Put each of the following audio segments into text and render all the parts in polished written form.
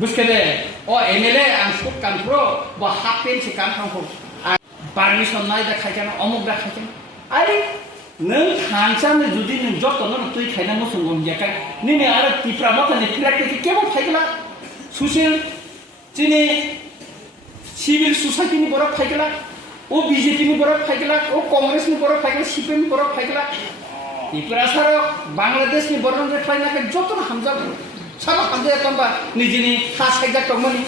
बुझखदे MLA आं सब कानफ्रो बा हाफ पेन से कान थांखो पारमिशन नाय दा खायजानो अमुक दा खायजानो आरे नों खानसानो जुदि नों जतनो तुइ खायना मोसुं गमजाका निने आरो तिफ्रा मथानि प्रेक्टिस केबो फायगला सुसिल चिनि सिविल सोसाइटी नि बरफ फायगला ओ बीजेपी नि बरफ फायगला ओ कांग्रेस नि बरफ फायगला सीपीएम नि बरफ फायगला तिफ्रा सारो बांलादेश नि बरफ रे फायनाका जतनो हामजा साब हामजा तंबा निजिनि हा साइजा तंमनि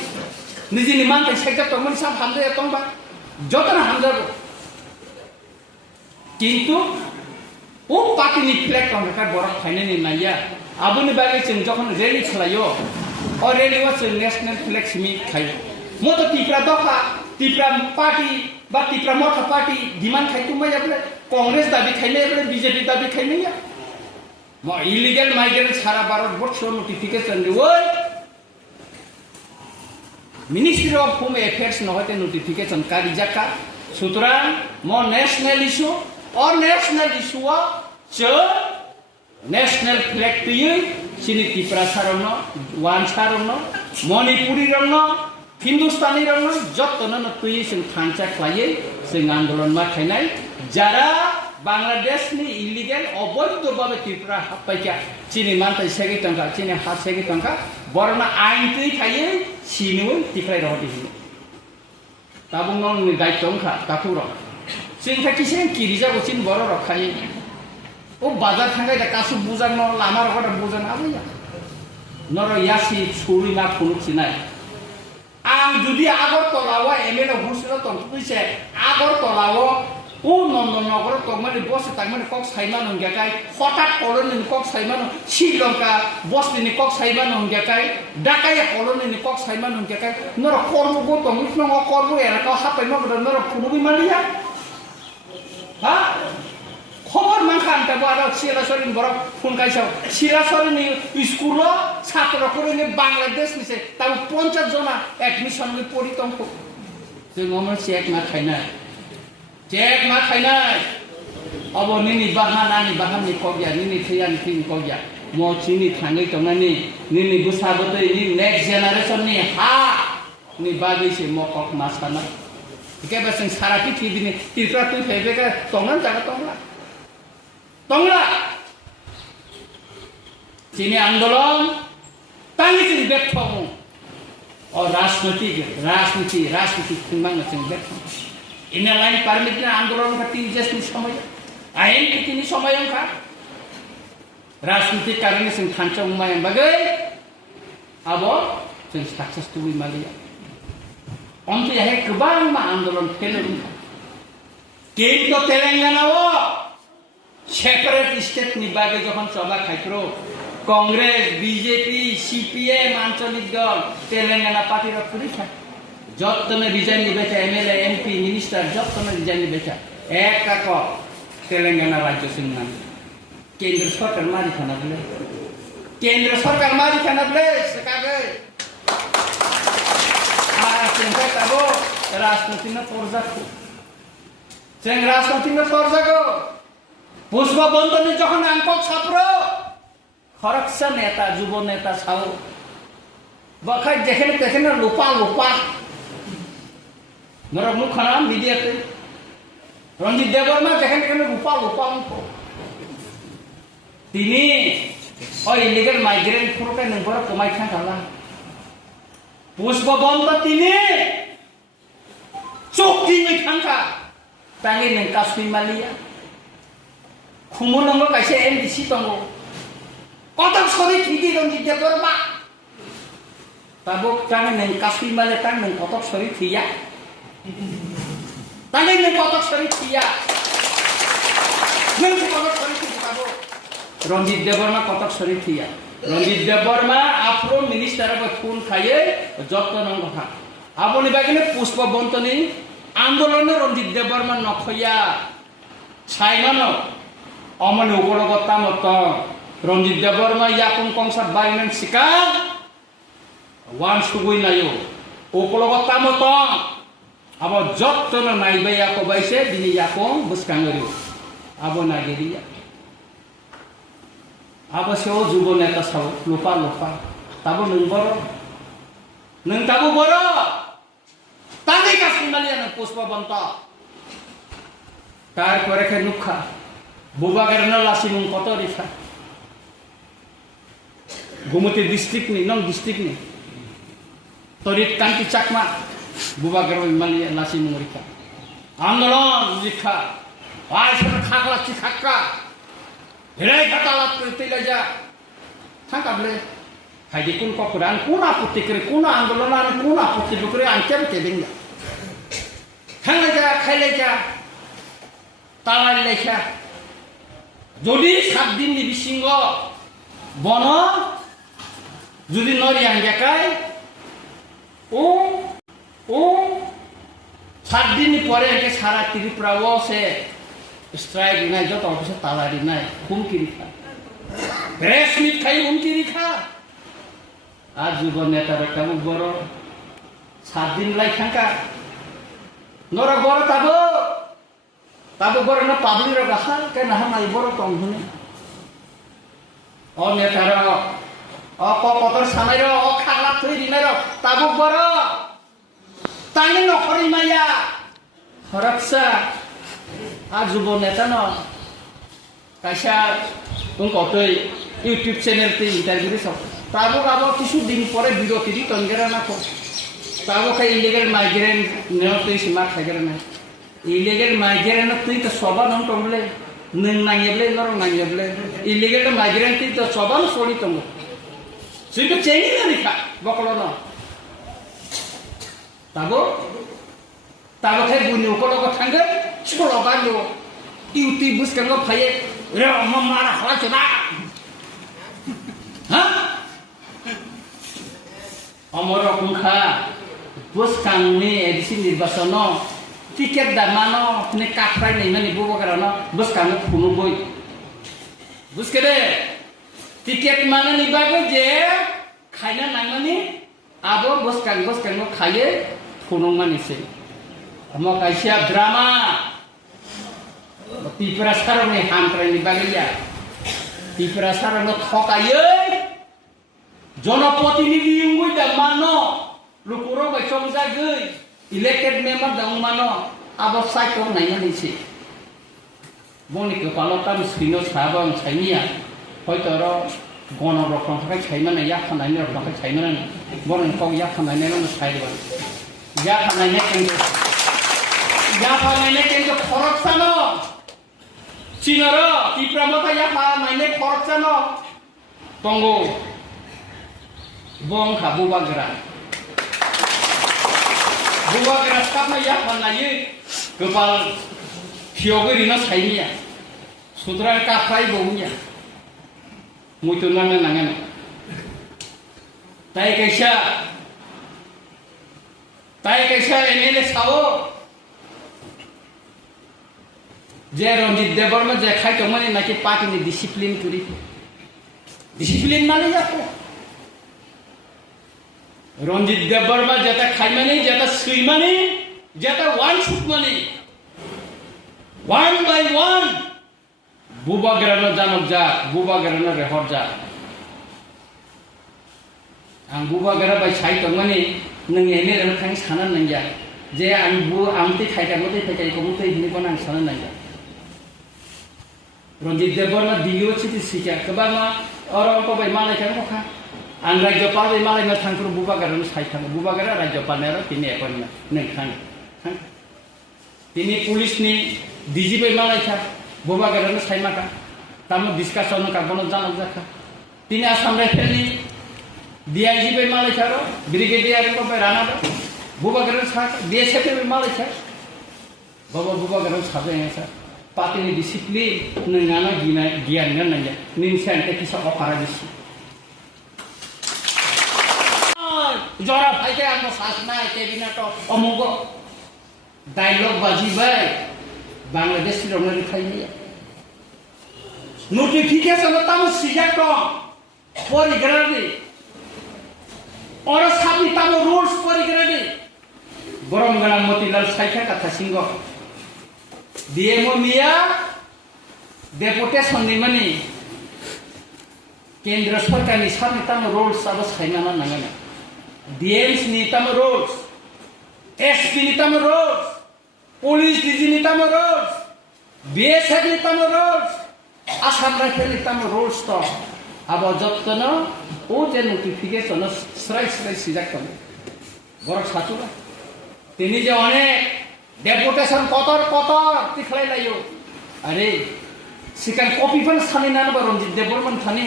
निजिनि मानथाय साइजा तंमनि साब हामजा तंबा जतनो हामजा किन्तु ओ पार्टीनि फ्लेग तंका बरफ फायनायनि नाया आबुनि बागै जों जखन रेली खालायो अ रेलीआव जों नेशनेल फ्लेग सिमी खायो मत तिफ्रा दफा तिफ्रा पार्टी बा तिफ्रा मथा पार्टी डिमांड खायतु मायाबले कांग्रेस दाबी खायनायबले बीजेपी दाबी खायनाया म इलिगल माइग्रेंट सारा भारत वर्ष नोटिफिकेशन दिवय मिनिस्ट्री ऑफ होम अफेयर्स नहते नोटिफिकेशन कारी जाका सुतरां म नेशनल इशू और नेशनल इशू च नेशनल फ्लैग तुय सिनि तिफ्रा सारनो वान सारनो मणिपुरी रनो हिंदुस्तानी रनो जतनो न तुय जों थांचा खालायै जों आंदोलन मा खायनाय जारा बांलादेश नि इलिगल अवैध भावे त्रिपुरा हाबपायका चिनि मानथाय सेगे टंका चिनि हा सेगे टंका बरना आइन तुय खायै सिनु तिफ्राय रहति ताबुंग नि दायित्व खा ताथुर जों खाकिसे किरिजागो चिन बर रखायै ओ बाजार थांगाय दा कासु बुजान न लामा रगदा बुजान आबैया नर यासि छुरि मा खुनुखिनाय आं जुदि आगरतलाव एमएलए घोषणा तंतुइसे आगरतलाव ओ नंदनगर तंमानि बस तांमानि कक साइमान हंगाकाय हठात कलनि कक साइमान श्रीलंका बसनि कक साइमान हंगाकाय ढाकाय कलनि कक साइमान हंगाकाय नर कर्मगो तंगिफ्लं कर्म एरका हापायमा गद नर फुनुबि मालिया हा खबर मानखान्ता बारा सिलासरिन बरफ फुनकाइसाव सिलासरिनि स्कुल छात्र करिनि बांलादेश निसे ताउ 50 जना एडमिशन नि परितंखौ जों मोनसे एक मा खायनाय चेक मा खायनाय अब निनि बाहानानि बाहाननि कगिया निनि थैयानि थैनि कगिया मचिनि थाङै तंनानि निनि बुसाबतै नि नेक्स्ट जेनारेशन नि हा नि बागैसे मकक मासाना केबा जों सारा पृथ्वीनि तिफ्रा तुइ फेबेका तंनान जागा तंला तंला चीनी आंदोलन तांगिसिन बेथमु और राजनीति खुंबांग जों बेथम इन लाइन पारमिट आंदोलन का 3 जसनि समय आयेन कितिनि समय का राजनीति कारणे जों थांचौ माय बागै अब जों सक्सेस तुबि मालिया अन्ते है गोबां मा आंदोलन फेलो केन्द्र तेलेंगानाव सेपारेट स्टेट नि बागै जखन सभा खायत्रो कांग्रेस बीजेपी सीपीएम आंचलिक दल तेलेंगाना पार्टी र पुलिस जतने रिजाइन नि बेचा एमएलए एमपी मिनिस्टर जतने रिजाइन नि बेचा एक काक तेलेंगाना राज्य सिंह केंद्र सरकार मारि खाना बले केंद्र सरकार मारि खाना बले सकागै आ सेंखा ताबो राजनीति न परजाखौ जों राजनीति न परजाखौ पुष्प बंधनी जखन आंकक छाप्रो खरक्सा नेता जुब नेता छाओ बखाय देखेन देखेन लुपा नरक मुखना मीडियाते रंजित देवबर्मा देखेन देखेन लुपा उनको तिनी ओ इलीगल माइग्रेंट फुरके नंबर कमाय थांगाला पुष्प बंध तिनी चौकी में थांगा तांगे नों काश्मीर मालिया खुमु नंगो कायसे एमडीसी दंगो कतक सरि थिदि रंजित देवबर्मा ताबो तांगे नों काश्मीर माले तां नों कतक सरि थिया तांगे नों कतक सरि थिया नों कतक सरि थिया ताबो रंजित देवबर्मा कतक सरि थिया रंजित देवबर्मा आफ्रो मिनिस्टर को फोन खाये जत्न नंगो था आबोनि बागैनो पुष्प बंतनी आंदोलन रंजित देवबर्मा नखया साइमानो अमन उगलगता मत रंजित देवबर्मा याकुं कंसार बायनान सिका वान सुगुइ नायो उगलगता मत अब जत्न नायबाया कबाइसे दिनि याकुं बुसकांगरि अब नागिरिया अब सेव जुब नेता साव लुपा ताबो number neng tabu boro tadi kasih malian puspa banta তারপরে কে নুখা বুবাগের না লাসিমুং কত রিখা গুমতি ডিস্ট্রিক্ট নি নং ডিস্ট্রিক্ট নি তরিত কান্তি চাকমা বুবাগের মালিয়া লাসিমুং রিখা আন্দোলন রিখা আর সেটা খাকলাচ্ছি খাক্কা হেরাই কাটালাত করে তেলা যা থাকাবলে হাইদি কোন ককরান কোন আপত্তি করে কোন আন্দোলন আর কোন আপত্তি করে আনতে দেন না থাঙ্গা যা খাইলে যা তালার লেখা যদি 7 দিন বিশৃঙ্গ বন যদি নরি আঙ্গাকায় ও 7 দিন পরে একে সারা ত্রিপুরাও সে স্ট্রাইক নাই যত অফিসে তালারি নাই হুমকি রিখা প্রেস মিট খাই হুমকি রিখা আর যুব নেতার একটা বড় 7 দিন লাই থাকা নরা বড় তাবো বড় না পাবলিক রাখা কেন হামাই বড় কম হনে ও নেতার ও কতর সানাইর ও খাগলা থই দিনার তাবো বড় তাইনে নকরি মাইয়া হরকসা আর যুব নেতা ন কাইসা তুমি কতই ইউটিউব চ্যানেল তে ইন্টারভিউ সব তাবো আবার কিছু দিন পরে বিরতি দি তঙ্গেরা না কো তাবো খাই ইলিগাল মাইগ্রেন্ট নেওতে সীমা খাইগেরা না ইলিগাল মাইগ্রেন্ট তুই তো সবান টমলে নং নাঙ্গেবলে নরং নাঙ্গেবলে ইলিগাল মাইগ্রেন্ট তুই তো সবান সরি তঙ্গ তুই তো চেনি না রিখা বকলো না তাবো খাই বুনি উকলো কো থাঙ্গে ছোড়ো বালো ইউটিউব বুসকাঙ্গ ফাইয়ে রে মারা হলা চনা হ্যাঁ অমর কুংখা বুসকাংনি এডিসি নির্বাচন টিকেট দামানো নে কাটরাই নাই মানে বুবগারান বুসকাং ফুनु বই বুসকে দে টিকেট মানে নিবাগে যে খাইনা নাংমানি আবো বুসকাং খাইয়ে ফুनु মানিছে আমা কাইসা ড্রামা পিপরা সারনে হামত্রাই নিবাগে যা পিপরা সারনে ঠকাইয়ে জনপ্রতিনিধি উঙ্গুই দা মানো লুকুরো বাইসং জাগৈ ইলেক্টেড মেম্বার দা মানো আবার সাইকো নাইয়া নিছে বনি কপালতাম স্ক্রিনো সাবাং ছাইনিয়া হয়তো র গণরক্ষণ থাকাই ছাইমা না ইয়া খানাইনি রক্ষণ ছাইমা না বনি কও ইয়া খানাইনি না ছাইবা ইয়া খানাইনি কিন্তু খরচ সানো চিনর ত্রিপুরামতা ইয়া খানাইনি খরচ সানো তঙ্গো bong kha bubagra stapna ya panaye kepal phioge rina saimia sudra ka phai bonya muituna na nangan tai kaisa enele sao je Ranjit Devarma je khai to mane naki party ni discipline kuri discipline mane ya ko Ranjit Devarma যেটা খাই মানে যেটা সুই মানে যেটা one shoot মানে 1 by 1 বুবাগরানো জানক যা বুবাগরানো রেহর যা আং বুবাগরা বাই সাই তো মানে নং এনে রে থাং সানা নং যা যে আং বু আমতে খাইটা মতে ফাইটাই কো মতে হিনি কোন আং সানা নং যা Ranjit Devarma দিও চিতি সিকা কবা মা অর অল্প বাই মালাই খান খা आं राज्यपाल बे मालायना थांखुर बुबागारानो साइथाङो बुबागारा राज्यपालनारो तिनि एपइन्टमेन्ट नोंथां तिनि पुलिसनि डिजि बे मालायखा बुबागारानो साइमाखा तामो डिसकासन काबनो जानो जाखा तिनि आसाम राइफलनि डिआइजि बे मालायखारो ब्रिगेडियार को बे रानारो बुबागारानो साखा बिएसएफ बे मालायखा बाबा बुबागारानो साबे एसा पार्टीनि डिसिप्लिन नोंगाना गियान नंगा निनसानते किसा अफारा दिसि जरा फाइटे आंखो सासना केबिनेट अमुक डायलग बाजिबाय बांग्लादेश रमना लिखाइया नोटिफिकेशन ताम सिलेक्ट परिग्रानि और साबि ताम रूल्स परिग्रानि बरमगना मतिलाल साइखा कथा सिंह डीएमओ मिया डेपुटेशन निमानि केंद्र सरकारनि साबि ताम रूल्स अब साइना नांगोन DMs ni tamo rules, SP ni tamo rules, Police DG ni tamo rules, BSF ni tamo rules, Assam Rifle ni tamo rules to. Abo jotno o je notification srai sijak kami. Borak satu lah. Tini je onek deputation kotor tikhlai layo. Are sikan copy pun sani nana baronjit development thani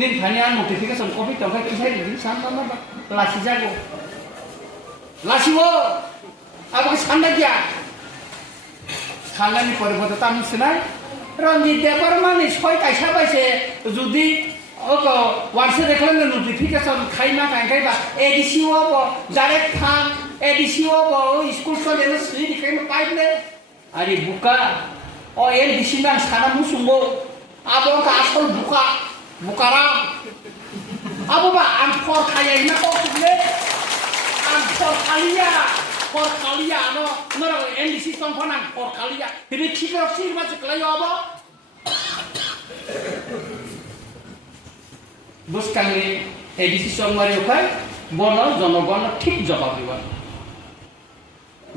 nin thani an notification copy tongkai kisai di sana mana lasi jago. Lasi wo. Abo sanda kya? Sanda ni পরিবর্তন sinai. Ronjit development ni soi kaisa baise judi oke, warsa deklan notification kaina kai ba edisi wo direct thang edisi wo school so le sui dikai pai le ari buka o edisi nang sana musumbo abo ka asol bukara abo ba am for kaya ina ko le am for kalia no edisi tong phonang for kalia ini thikar sir ma chklai abo বুঝকাঙ্গে ADC সংমারি ওখাই বন জনগণ ঠিক জবাব দিব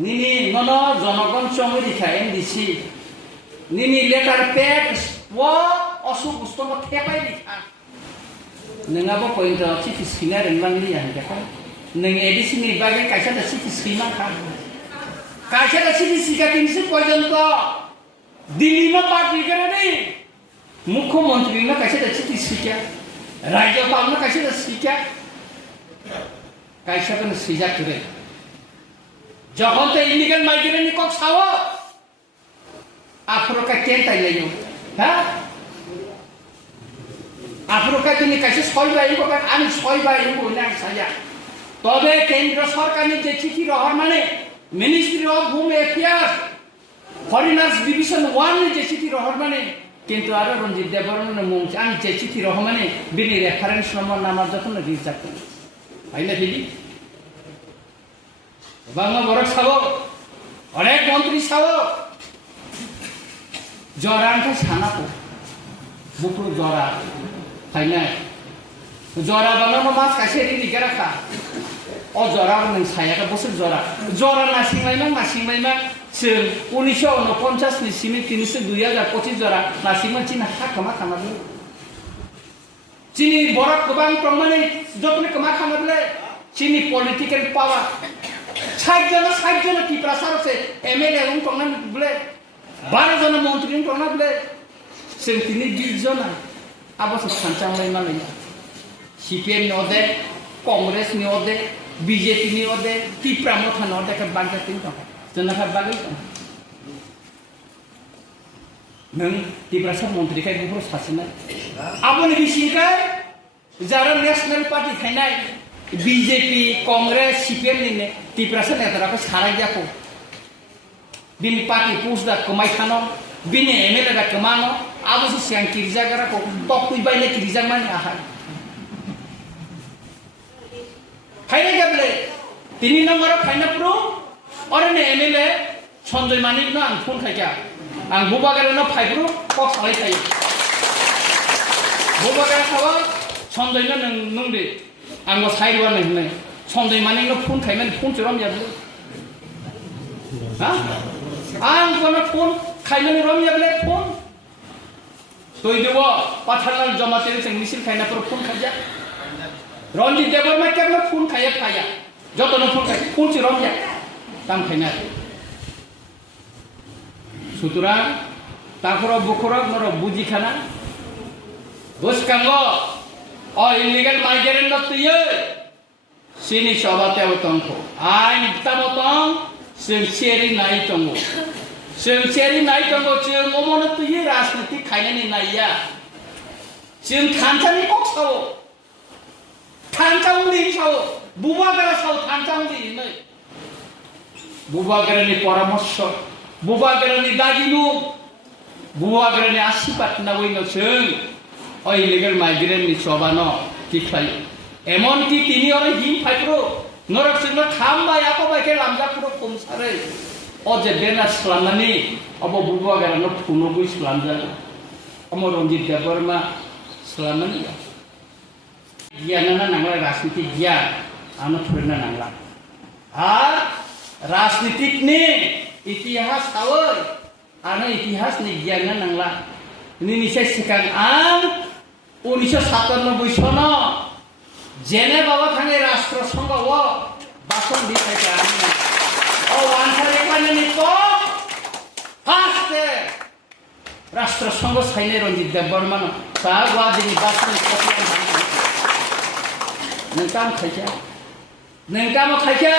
নিনি নন জনগণ সংমারি খাই এনডিসি নিনি লেটার প্যাড ও অসুখ উস্তম থেপাই লিখা নङाबो पॉइंट सिटी स्किना रेंबांनि आं देखो नों एडिसि नि बागे कायसा दा सिटी स्किना खा कायसा दा सिटी स्किना तिनसे पर्यंत दिल्ली में पार्टी करे नहीं मुख्यमंत्री ना कायसा दा सिटी स्किना राज्यपाल ना कैसे सीखा कैसे तो सीखा करे जहाँ तो इलीगल माइग्रेंट को सावा अफ्रीका केंटा ले यो हाँ अफ्रीका तो नहीं कैसे सोई बाई को कर आनी सोई बाई को ना साया तो बे केंद्र सरकार ने जे चिठी रहर माने ministry of home affairs foreigners division 1 ने जे चिठी रहर माने কিন্তু আর রঞ্জিত দেববর্মনের মুখ আমি যে চিঠি রহমানে বিনি রেফারেন্স নম্বর নামার যখন রিজার্ভ করি আইনা দিদি বাংলা বড় সাব অনেক মন্ত্রী সাব জরানটা সানাপো বুকুর জরা আইনা জরা বাংলা মাছ কাছে রিলিকে রাখা ও জরা নং সায়াটা বছর জরা নাসিংলাইমা जों 1949 नि सिम 2025 जरा नासिमन चिना हाखमा खामाबो चिनि बरक गोबां प्रमाणे जतने कमा खामाबले चिनि पॉलिटिकल पावर 60 जन की प्रसार से एमएलए उन टंगना बले 12 जन मंत्री उन टंगना बले जों तिनि 20 जन आबो सानचांलाय मालाय सीपीएम नि अदे कांग्रेस नि अदे बीजेपी नि अदे तिप्रा मथा न अदे का बांगा तिन दं जोंना बागै नों तिब्रासा मन्त्रि खाय गुफुर सासेना आबोनि बिसिखाय जारा नेशनल पार्टी खायनाय बीजेपी कांग्रेस सीपीएम नि तिब्रासा नेताराखौ साराय जाखौ बिनि पार्टी पुसदा कमाय खानो बिनि एमएलए दा कमानो आबोसो सिगां किरजागाराखौ तकुइ बायले किरजामानि आहाय खायनाय गाबले तिनि नम्बर खायना प्रो और ने एमएलए संजय मानिक ना आं फोन खायका आं बुबागारे ना फाइब्रो को सालाय थायो बुबागारे थाबा संजय ना नंदे आंगो साइरवा नै संजय मानिक ना फोन खायमन फोन चरम याबले हा आं कोना फोन खायमन रम याबले फोन तोय देबो पाथारनाल जमाते जों मिसिल खायना पर फोन खाया रनजित देबरमा केबला फोन खाया फाया जतनो फोन खाय फोन चरम या ताम खायना सुतरां ताखर बुखरक नर बुजिखाना बसकांगो अ इलीगल माइग्रेंट नतयो सिनि सभाते तंखौ आइन तामतं सेरि नाय तंगो सेरि नाय तंगो जों अमन तयो राजनीति खायनानि नायया जों थानसानि कक सावो थानसांनि सावो बुबागारा सावो थानसांनि नै बुबागारानि परामर्श बुबागारानि दागिनु बुबागारानि आशीर्बाद नावैनो जों इलीगल माइग्रेंट नि सभानो तिखाय एमन कि तिनि और हिम फाइब्रो नरक जोंनो खामबा याकबायके लामजापुरो खमसारै अजे बेना स्लामनानि अब बुबागारानो फुनोबो स्लामजा अम रंजित देबबर्मा स्लामनानि गियाना नांगला राजनीति गियान आनो थोरना नांला आर राजनीतिकनि इतिहास थावै आनो इतिहासनि गियान नांला निनिसे सिगां आं 1997 सनो जेने बाबा थांगे राष्ट्र संघाव भाषण दिखायगा ओ वानसारेखानि को फार्स्ट राष्ट्र संघ साइने रंजित देबबर्मन सागवा दिनि भाषण नोंकाम खायखा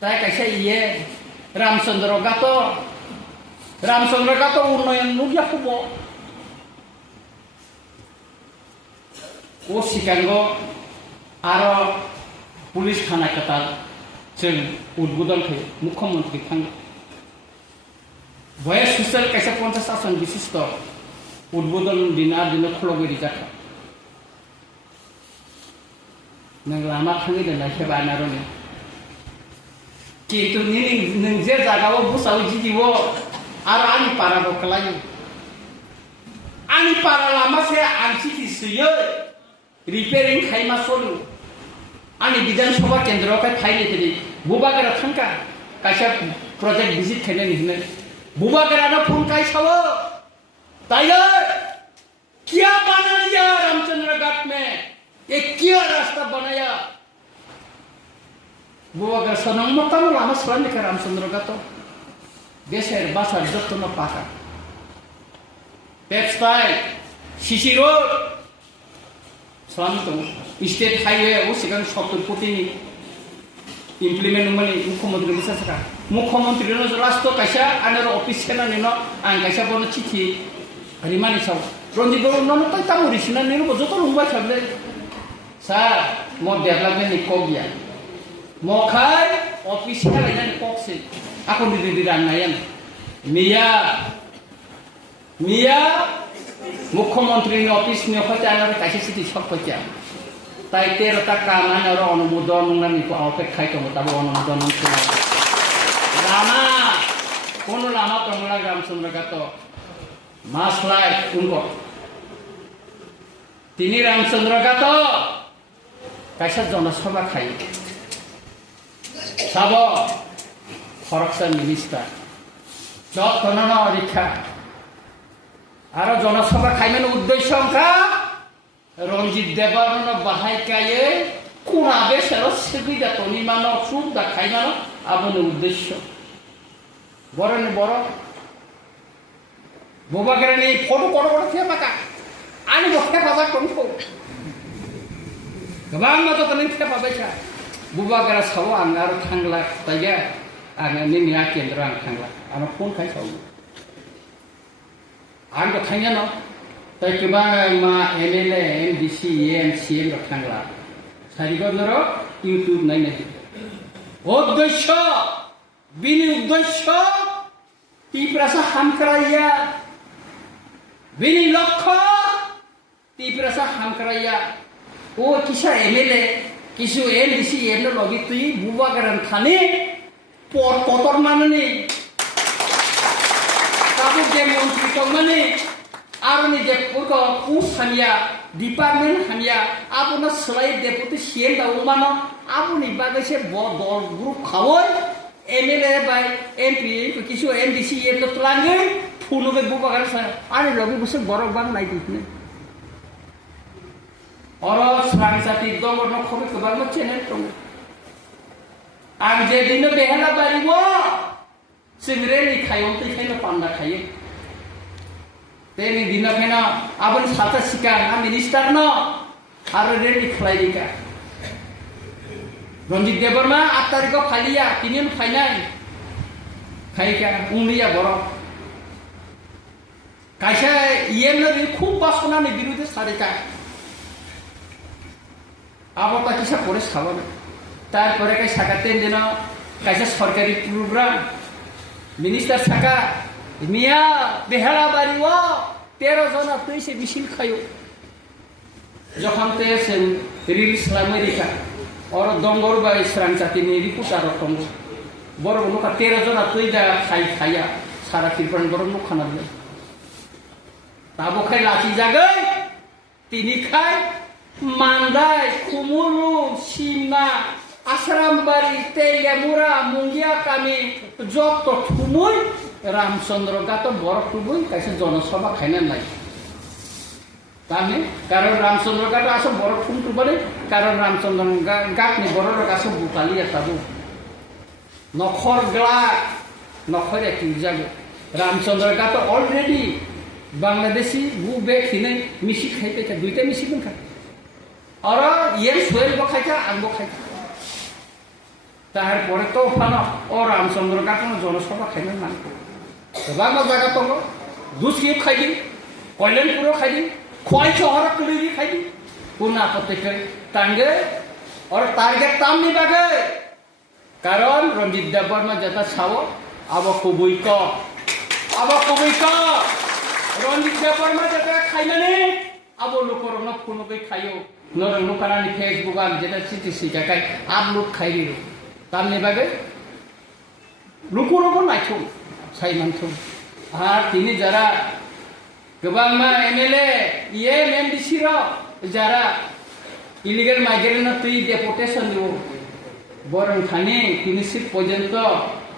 ताई कैसे ये रामचंद्र गातो उन्नयन नुगियाखौबो ओ सिगांगो आरो पुलिस थाना कथा जों उद्बोधन थे मुख्यमंत्री थांग भय सोशल कैसे 50 आसन विशिष्ट उद्बोधन दिना खलगिरि जाखा नों लामा थाङै दोननाय खेबा नारने किन्तु नों जे जागाव बुसाव जिदिवो आरो आंनि पाराबो खालायो आंनि पारा लामासे आं चिठि सुयो रिपेयरिं खायमा सलु आंनि विधानसभा केन्द्रआव फाइले थेरि बुबागेरा थांका कैसे प्रोजेक्ट विजिट खायनो निहने बुबागेरानो फोन कायसावो ताइले क्या बना दिया रामचंद्र घाट में ये क्या रास्ता बनाया बुबागेरा सनम मतानो लामा सलानि का रामचंद्र घाट देशेर बासार जत्न पाका टेक्सटाइल सीसी रोड सलाम स्टेट हाईवे वो सिगां 70 कोटी इम्प्लीमेंट माने मुख्यमंत्री बिसासका मुख्यमंत्री नो राष्ट्र कैसा आनार ऑफिस सेना निनो आं कैसा बनो चिठी रिमानि साव रंजित बाबू ननो तै तामुरिसिना निनो जतो रुंबाय थाबले सर मो डेभलपमेंट नि को गया मोखाय ऑफिस सेना लायना कोकसे आको दिदि राननायान मिया मुख्यमंत्री ऑफिस में होते आनार कैसे चिठी सब फच्या ताई 13टा काम आनार अनुमोदन नानि को आवते खायतो मताबो अनुमोदन लामा कोनो लामा तंगला रामचंद्र घाट मासलाय उनको तिनी रामचंद्र घाट कैसा जनसभा खाई साबो फरकसन मिनिस्टार जतन रिखा आरो जनसभा खायमेन उद्देश्य का रंजित देबबर्मन बाहायकायै कोना बेसेरो सुबिदा तनि मानो सुबिदा खायमानो आबोनो उद्देश्य बरनि बर बुबागेरानि फटो करो थेबाका आनि बखे बाजा टंखौ गोबां मातो तनि थेबाबायखा बुबागेरा साव आं आरो थांला ताइगा आं निनिया केन्द्र आं थांला आं फोन खायसाव आं तो थांया न ताई गोबां मा एमएलए एमडीसी एमसीएम रो थांला सारिगनरो यूट्यूब नायनो उद्देश्य बिनि उद्देश्य तीव्रसा हामक्राया बिनि लक्ष्य तीव्रसा हामक्राया ओ किसा एमएलए किसु एमडीसी एमनो लगी तुई बुबागेरान थानि पर कतर माननि काबु जे मंत्री तो माने आरनि जे पुरको पुस हामिया डिपार्टमेंट हामिया आबुनो सलाय डेपुटी सीएम दाउ मानो आबुनि बागैसे दल ग्रुप खावै एमएलए बाय एमपी किसु एमडीसी एम तो तलाङै फुनुबे बुबागेरा सा आनि लगे बुसे बरक बां नायदिने अरो सांसाति दंगनो खबे गोबां चेनेल दं आं जे दिनो बेहेला बारिवो सिगरेटनि खायन तैखायनो पान्दा खायो तेनि दिना खायनो आबोन साथा सिगां आ मिनिस्टार न आरो रेडि खालायदिका रंजित देबबर्मा 8 तारिखआव फालिया तिनिन फाइनाल खायका उंलिया बर कायसा इएमनो खूब बासनानि बिरुदे सारिका आबो किसा परे साबानो तारपरे काय साकातेन दिनो कायसा सरकारी प्रोग्राम मिनिस्टार साका मिया बेहेला बारिव 13 जना तैसे मिसिल खायो जखामते जों रिलिज खालामरिका और दंगर बाय स्रांसातिनि रिपर्टार दंग बर नुखा 13 जना तैदा खाया सारा किरपान बर नुखाना दे ताबो खाय लाखि जागै तिनि खाय मांदाय कुमुलु Suna, Asrambari, Telemura, Mungia kami, Jok Tumuy, Ramchandra Gato Borok Tumuy, kasi Jonosabha khainan nai. Kami, karon Ramchandra Gato aso Borok Tumuy, karon Ramchandra Gat ni Borok aso Butali atabu. Nokhor gla, nokhor ekil jago. Ramchandra Gato already Bangladeshi bu bek hine misi খাইতে তা দুইটা মিশি কোন খায় আর ইয়ে সোয়েল বখাইতা আঙ্গ খাইতা তারপরে তো ফানো ও রামচন্দ্র গাতন জনসভা খাইবেন মানে বাংলা জায়গা তো দুসি খাইদি কল্যাণপুর খাইদি খয় শহর কুড়ি খাইদি কোন আপত্তি করে টাঙ্গে আর টার্গেট তামনি বাগে কারণ রঞ্জিত দেববর্মা যেটা ছাও আব কবুইক Rondit Deparma jata khainane abo lokorong punokai khayo norong lokanani Facebook an jeta city sikakai upload khairi tamni bagai lukurong naithum saimanthum ar tini jara gobangma MLA MDC ro jara illegal migrant tui deportation dibo borong thani tini sit porjonto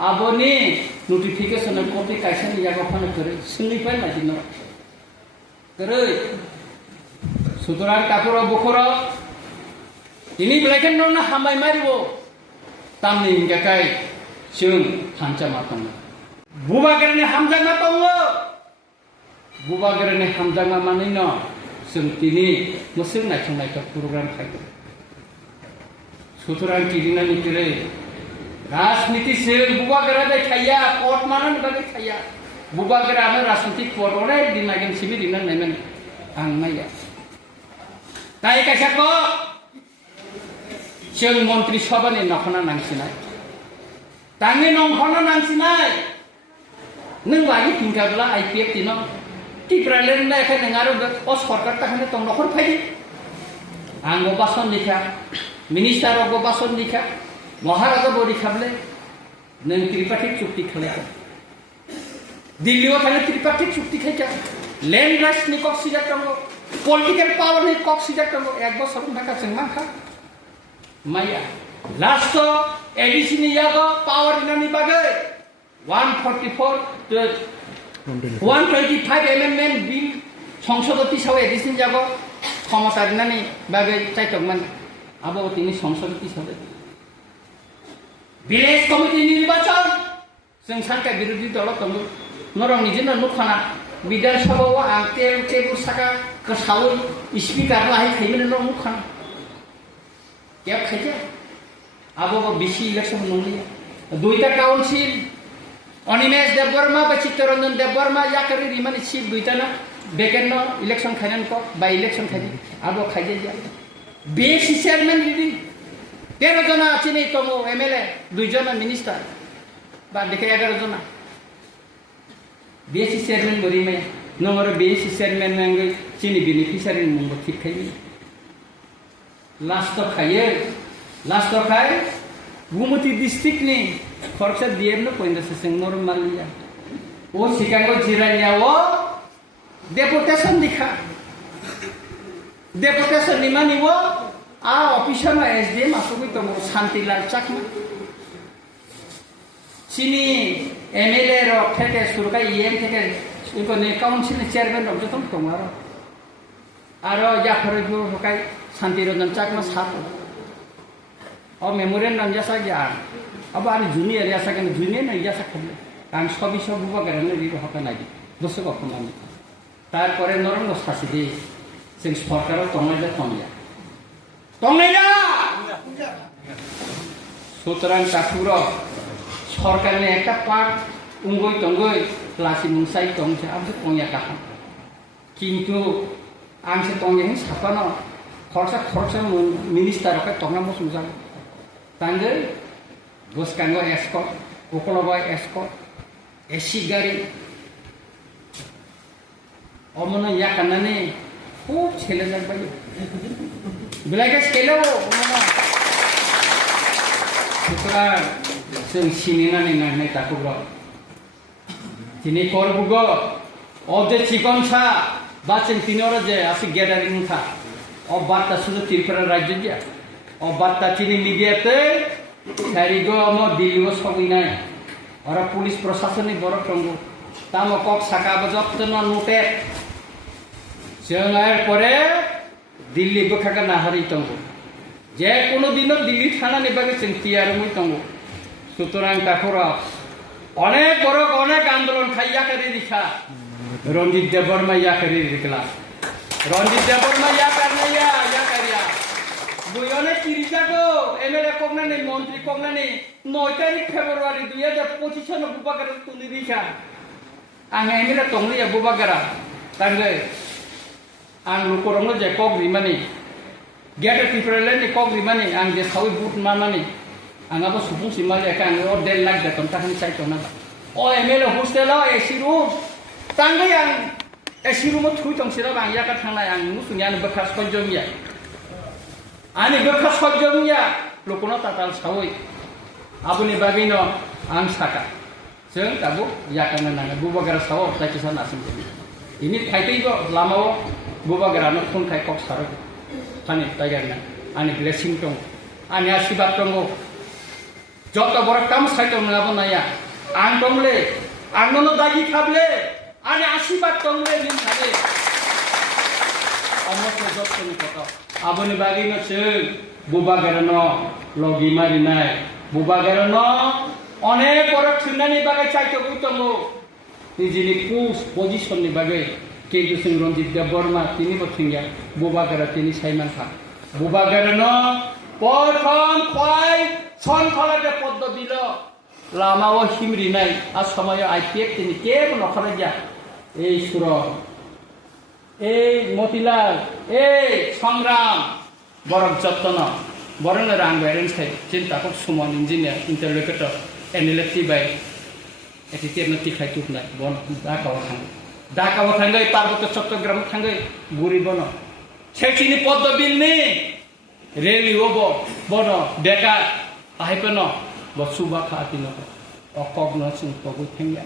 aboni notification copy kaisen yago phane kore sungni pai na dinno kore suturan kapuro bokoro ini blacken nona hamai maribo tamni ingakai sung hancha matang bubagarne hamjanga tongo bubagarne hamjanga manino sung tini musung na thongnai ka program khai suturan kidina nikire राजनीति से बुबा करा दे खाया court मानन बगे खाया बुबा करा हम राजनीतिक कोर्ट ओरे दिन आगे सिबि दिन नेमेन आंगनाया ताई कैसा को जों मन्त्रि सभानि नखना नांसिनाय तांनि नखना नांसिनाय नों बागि थिंकाब्ला आईपीएफ दिनो टिप्रालेन ना एखाय नों आरो अ सरकार ताखाने तं नखर फायदि आंगो बासन लिखा मिनिस्टार अगो बासन लिखा महाराजा बड़ी खाबले नों त्रिपाठिक चुक्ति खालाया दिल्लीयाव थानाय त्रिपाठिक चुक्ति खायका लैंड राइट्स नि कक सिजाक दंगो पलिटिकल पावर नि कक सिजाक दंगो एक बছर थाका जों माखा माया लास्ट एडिसी नि यागो पावर इनानि बागै 125 एमेंडमेंट बिल संसदति साव एडिसी जागो क्षमता इनानि बागै चाइतकमान आबो तिनि संसदति साव Village committee নির্বাচন जों सरकार বিরোধী দল दङ नरं निजेनो नुखाना বিধান সভাও आंतेल टेबुल साका कसावै स्पीकार लाहाय खाइमेन न नुखाना क्या खाइके आबो बिसि इलेक्शन नंलिया दुईटा काउन्सिल अनिमेश देबबर्मा बा चित्तरंजन देबबर्मा याकरि रिमानि चिफ दुईटा ना बेकेन इलेक्शन खाइनेन को बा इलेक्शन खाइदि आबो खाइजे जा बेसि चेयरमैन रिदि 13 जना चिनी तमो एमएलए 2 जना मिनिस्टर बा देखे 11 जना बीएससी चेयरमैन बरी में नंबर बीएससी चेयरमैन में चिनी बेनिफिशियरी मंगो ठीक खाइ लास्ट खाय गुमती डिस्ट्रिक्ट नि खरसा दिएम न पइनसे जों नर्माल लिया ओ सिकागो जिरानिया ओ डेपुटेशन दिखा डेपुटेशन नि मानि वो आ ऑफिसर में एसडीएम आसुबि तो शांतिलाल चाकमा चिनी एमएलए रो ठेके सुरका ईएम ठेके उनको ने काउंसिल चेयरमैन रो जतन तमारो आरो याखरे जो हकाय शांतिरंजन चाकमा साथ और मेमोरियल नाम जैसा क्या अब आनी जूनियर ऐसा कि जूनियर नहीं जैसा खबले कारण सभी सब बुबा करने रिरो हका नागी दोस्त को अपमान तार करे नरम शासी दे जों सरकार तंगलाय तंगलिया सुतरां काकुर सरकारनि एकटा पार्ट उंगै तंगै लासि मुंसाइ तंसे आबो तंया काखा किन्तु आंसे तंयानि सापानो खरसा मिनिस्टार के तंगा मसुजा तांगे गोसकांगो एस्कट उकलबा एस्कट एसि गारि अमनो याकानानि खूब छेले जाबाय बेलागे स्केलाव सुतरां जों सिनिनानै नायनाय ताकुब्र दिनै करबुगो अदे चिकनसा बाचिन तिनोर जे आसि गेदारिं था अब बार्ता सुजु त्रिपुरा राज्य जे o batta chini media te sari go mo Delhi go sogi nai ora police proshasoni borok tongo tamo kok saka bajotno note জেনার পরে দিল্লি বখাকা নাহারি তঙ্গ যে কোনো দিনও দিল্লি থানা নিবাগে চিন্তিয়ার মুই তঙ্গ সুতরাং তারপর অনেক বড় অনেক আন্দোলন খাইয়া করে দিখা রঞ্জিত দেববর্মা ইয়া করে দিখলা রঞ্জিত দেববর্মা ইয়া কারনাইয়া ইয়া কারিয়া বই অনেক তিরিশা গো এমএলএ কগনানি মন্ত্রী কগনানি 9 তারিখ ফেব্রুয়ারি 2025 সন বুবাগার তুলি দিখা আং এমএলএ তংলিয়া বুবাগারা তাহলে ang lukurong je kok rimani gete tifrele ni kok rimani ang je sawi but manani ang abo supung simali ka ang or del lag de ton takani sai tona o emelo hostelo esiru tangai ang esiru mo thui tong sira bang ya ka thangna ang musunya ni bekas konjomia ani bekas konjomia lukono tatal sawi abuni bagino ang saka jeng tabu ya kana nanga bubagara sawo ta kisan asim ini kaitai go lamao bubagarano phun khai kok sar khani taigarna ani blessing tong ani ashibad tongo joto bor kam sai tong labo naya ang tomle angno dagi khable ani ashibad tomle din khale amotno jotto ni kota aboni bagi no se bubagarano logi mari nai bubagarano onek bor thunani bagai chai to tongo nijini position ni bagai কিন্তু সিং রঞ্জিত দেববর্মা তিনি বথিঙ্গা বুবাগারা তিনি সাইমান খা বুবাগারা ন প্রথম কয় সনফলাতে পদ্ম দিল লামাও হিমরি নাই আর সময় আইপিএফ তিনি কেব নখরে যা এই সুর এই মতিলাল এই সংগ্রাম বরক যত্ন বরং রাং ব্যারেন্স খাই চিন্তা কর সুমন ইঞ্জিনিয়ার ইন্টারলোকেটর এনএলএফটি বাই এটি তেমনি খাই তুক নাই বন দাকাও থাং Dakawa tanggai Parvata Chattogram tanggai Guri bono Sekini poddo bilni Reli obo bono deka ahipeno bosuba khatino okogno sing pogu thengya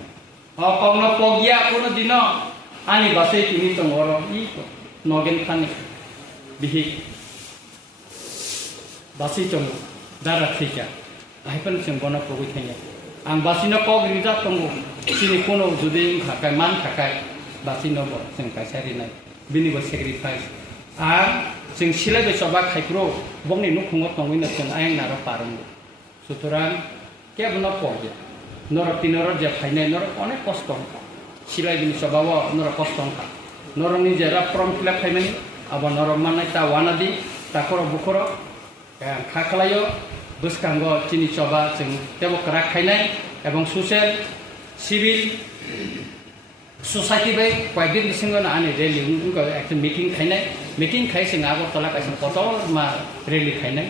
okogno pogya kono dino ani basai tini tongoro iko nogen khani bihi basi tongo dara thika ahipeno sing bono pogu thengya ang basino kog rija tongo sini kono judi khakai man khakai basino bo sing kaisari nai bini bo sacrifice ang sing silai be soba khaikro bongni nukhungo tongwina sing ayang naro parung suturan ke bono pogya noro tinoro je khainai noro onek kostom silai bini soba bo noro kostom kha noro ni jera from filap khaimani abo noro manai ta wanadi takoro bukoro khakhlayo buskango chini soba sing tebo krak khainai ebong social civil society by কয়েকদিন বিসঙ্গ না আনে rally উনকো একটা meeting খাই সিং আগর তলা কাইসং কত মা rally খাইনাই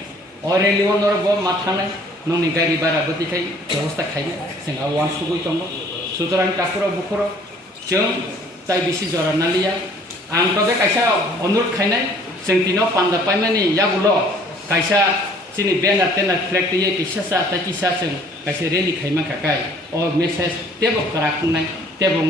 অ rally owner ব মাথানাই ননি গাড়ি ভাড়া বতি খাই ব্যবস্থা খাইনাই সিং আ ওয়ান সুগুই তঙ্গ সুতরাং টাকুর বুকুর जों তাই বেশি জরা নালিয়া আং তবে কাইসা অনুরোধ খাইনাই जों তিনো পান্দা পাইমানি ইয়াগুলো কাইসা চিনি ব্যানার টেনার ফ্ল্যাগ দিয়ে কিসা তা কিসা जों কাইসা রেলি খাইমা কাকাই অ মেসেজ তেব করাকুনাই তেবং